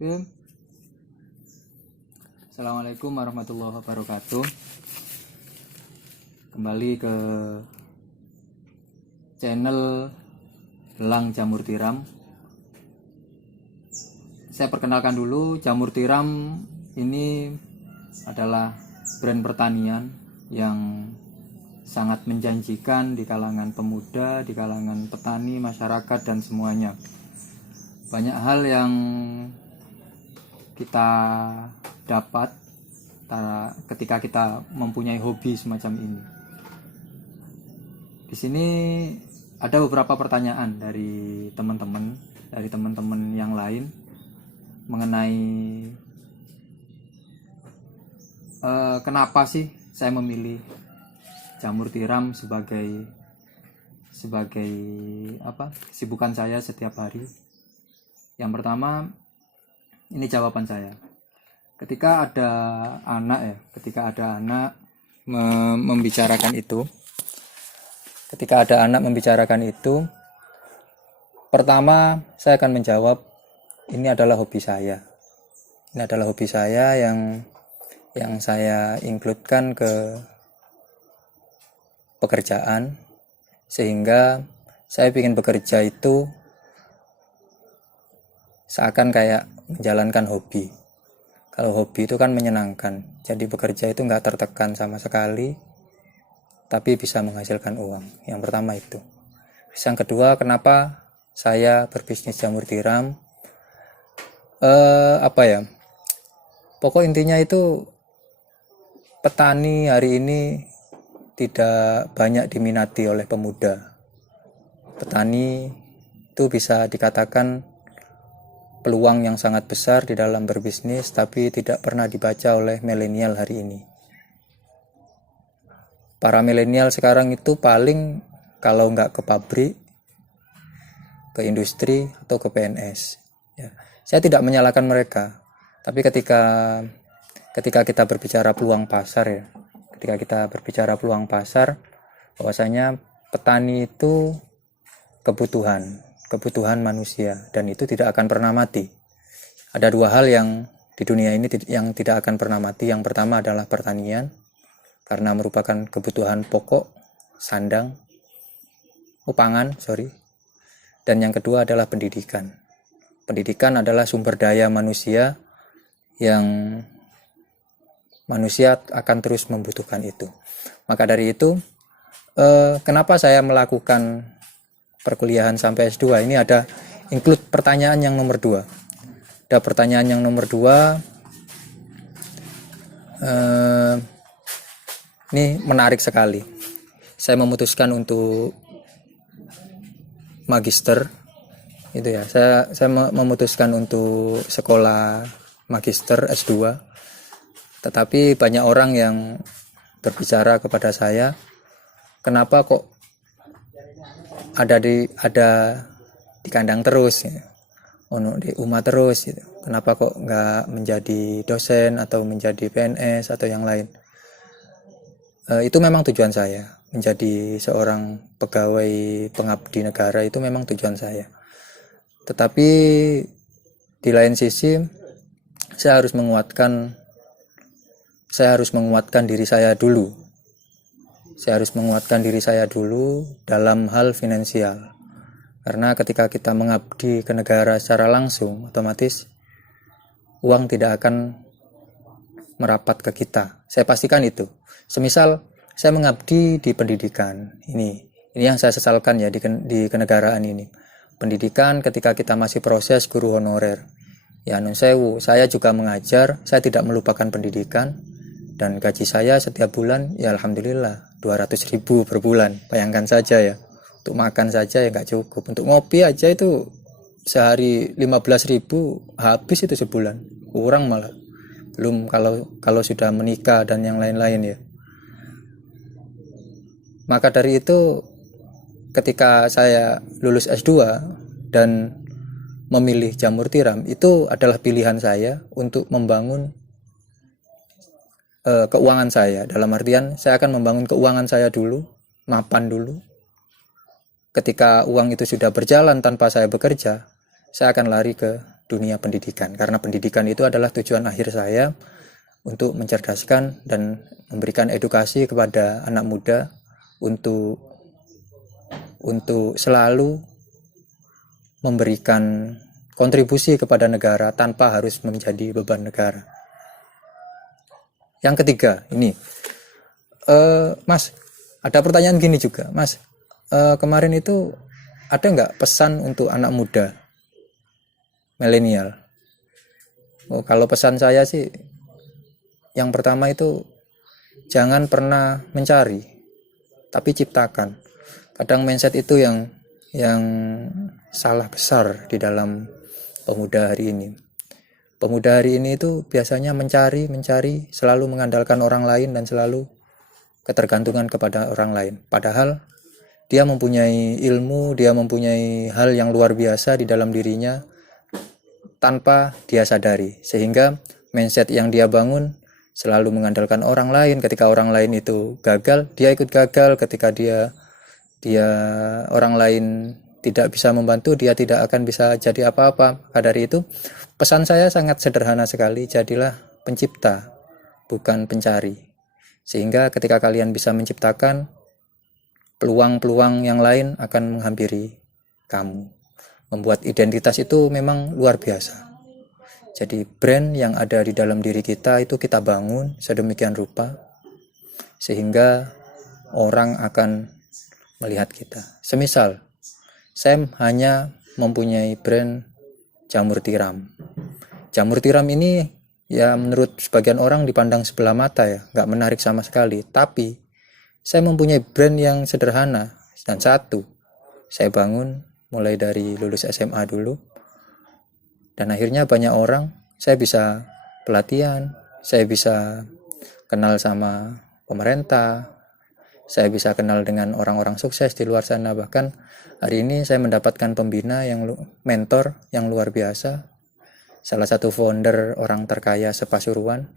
Oke. Assalamualaikum warahmatullahi wabarakatuh. Kembali ke channel Belang Jamur Tiram. Saya perkenalkan dulu, jamur tiram ini adalah brand pertanian yang sangat menjanjikan di kalangan pemuda, di kalangan petani, masyarakat, dan semuanya. Banyak hal yang kita dapat ketika kita mempunyai hobi semacam ini. Di sini ada beberapa pertanyaan dari teman-teman yang lain mengenai kenapa sih saya memilih jamur tiram sebagai kesibukan saya setiap hari. Yang pertama, ini jawaban saya. Ketika ada anak membicarakan itu, pertama saya akan menjawab, ini adalah hobi saya. Ini adalah hobi saya yang saya include-kan ke pekerjaan, sehingga saya ingin bekerja itu seakan kayak menjalankan hobi. Kalau hobi itu kan menyenangkan, jadi bekerja itu nggak tertekan sama sekali, tapi bisa menghasilkan uang. Yang pertama itu. Yang kedua, kenapa saya berbisnis jamur tiram? Pokok intinya itu, petani hari ini tidak banyak diminati oleh pemuda. Petani itu bisa dikatakan peluang yang sangat besar di dalam berbisnis, tapi tidak pernah dibaca oleh milenial hari ini. Para milenial sekarang itu paling kalau nggak ke pabrik, ke industri, atau ke PNS. Ya. Saya tidak menyalahkan mereka, tapi ketika kita berbicara peluang pasar, bahwasanya petani itu kebutuhan manusia, dan itu tidak akan pernah mati. Ada dua hal yang di dunia ini yang tidak akan pernah mati. Yang pertama adalah pertanian, karena merupakan kebutuhan pokok, pangan. Dan yang kedua adalah pendidikan. Pendidikan adalah sumber daya manusia yang manusia akan terus membutuhkan itu. Maka dari itu, kenapa saya melakukan perkuliahan sampai S2? Ini ada include pertanyaan yang nomor 2. Ada pertanyaan yang nomor 2. Ini menarik sekali. Saya memutuskan untuk magister. Itu ya. Saya memutuskan untuk sekolah magister S2. Tetapi banyak orang yang berbicara kepada saya, kenapa kok ada di kandang terus, ya. Di rumah terus, gitu. Kenapa kok nggak menjadi dosen atau menjadi PNS atau yang lain? Itu memang tujuan saya, menjadi seorang pegawai pengabdi negara itu memang tujuan saya. Tetapi di lain sisi, saya harus menguatkan diri saya dulu. Saya harus menguatkan diri saya dulu dalam hal finansial. Karena ketika kita mengabdi ke negara secara langsung, otomatis uang tidak akan merapat ke kita. Saya pastikan itu. Semisal saya mengabdi di pendidikan, ini yang saya sesalkan ya di kenegaraan ini. Pendidikan ketika kita masih proses guru honorer. Ya nun sewu, saya juga mengajar, saya tidak melupakan pendidikan, dan gaji saya setiap bulan ya alhamdulillah 200.000 per bulan. Bayangkan saja ya, untuk makan saja ya nggak cukup, untuk ngopi aja itu sehari 15.000 habis itu sebulan, kurang malah, belum kalau sudah menikah dan yang lain-lain ya. Maka dari itu, ketika saya lulus S2 dan memilih jamur tiram, itu adalah pilihan saya untuk membangun keuangan saya. Dalam artian, saya akan membangun keuangan saya dulu, mapan dulu. Ketika uang itu sudah berjalan tanpa saya bekerja, saya akan lari ke dunia pendidikan, karena pendidikan itu adalah tujuan akhir saya untuk mencerdaskan dan memberikan edukasi kepada anak muda untuk selalu memberikan kontribusi kepada negara tanpa harus menjadi beban negara. Yang ketiga, ini Mas, ada pertanyaan gini juga, Mas. Kemarin itu ada nggak pesan untuk anak muda milenial? Kalau pesan saya sih, yang pertama itu jangan pernah mencari, tapi ciptakan. Kadang mindset itu yang salah besar di dalam pemuda hari ini. Pemuda hari ini itu biasanya mencari, selalu mengandalkan orang lain dan selalu ketergantungan kepada orang lain. Padahal dia mempunyai ilmu, dia mempunyai hal yang luar biasa di dalam dirinya tanpa dia sadari. Sehingga mindset yang dia bangun selalu mengandalkan orang lain. Ketika orang lain itu gagal, dia ikut gagal. Ketika dia orang lain tidak bisa membantu, dia tidak akan bisa jadi apa-apa. Maka dari itu pesan saya sangat sederhana sekali, jadilah pencipta, bukan pencari. Sehingga ketika kalian bisa menciptakan, peluang-peluang yang lain akan menghampiri kamu. Membuat identitas itu memang luar biasa. Jadi brand yang ada di dalam diri kita itu kita bangun sedemikian rupa sehingga orang akan melihat kita. Semisal saya hanya mempunyai brand jamur tiram. Jamur tiram ini ya menurut sebagian orang dipandang sebelah mata ya, nggak menarik sama sekali. Tapi saya mempunyai brand yang sederhana dan satu saya bangun mulai dari lulus SMA dulu. Dan akhirnya banyak orang, saya bisa pelatihan, saya bisa kenal sama pemerintah, saya bisa kenal dengan orang-orang sukses di luar sana. Bahkan hari ini saya mendapatkan pembina mentor yang luar biasa, salah satu founder orang terkaya Sepasuruan,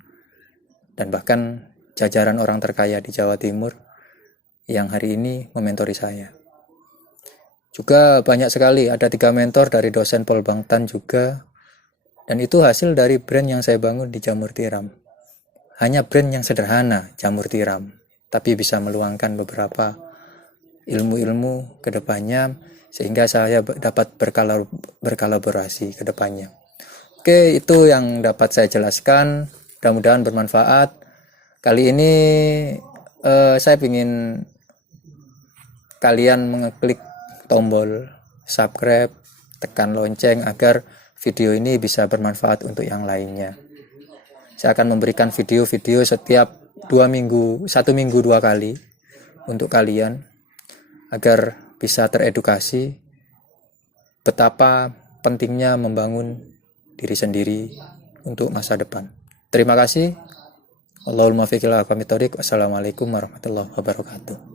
dan bahkan jajaran orang terkaya di Jawa Timur yang hari ini mementori saya. Juga banyak sekali, ada 3 mentor dari dosen Polbangtan juga. Dan itu hasil dari brand yang saya bangun di jamur tiram. Hanya brand yang sederhana, jamur tiram, tapi bisa meluangkan beberapa ilmu-ilmu ke depannya sehingga saya dapat berkolaborasi ke depannya. Oke, itu yang dapat saya jelaskan. Mudah-mudahan bermanfaat. Kali ini saya ingin kalian mengeklik tombol subscribe, tekan lonceng agar video ini bisa bermanfaat untuk yang lainnya. Saya akan memberikan video-video setiap 1 minggu 2 kali untuk kalian agar bisa teredukasi betapa pentingnya membangun diri sendiri untuk masa depan. Terima kasih. Allahumma fiqil aqwamit thoriq. Wassalamualaikum warahmatullahi wabarakatuh.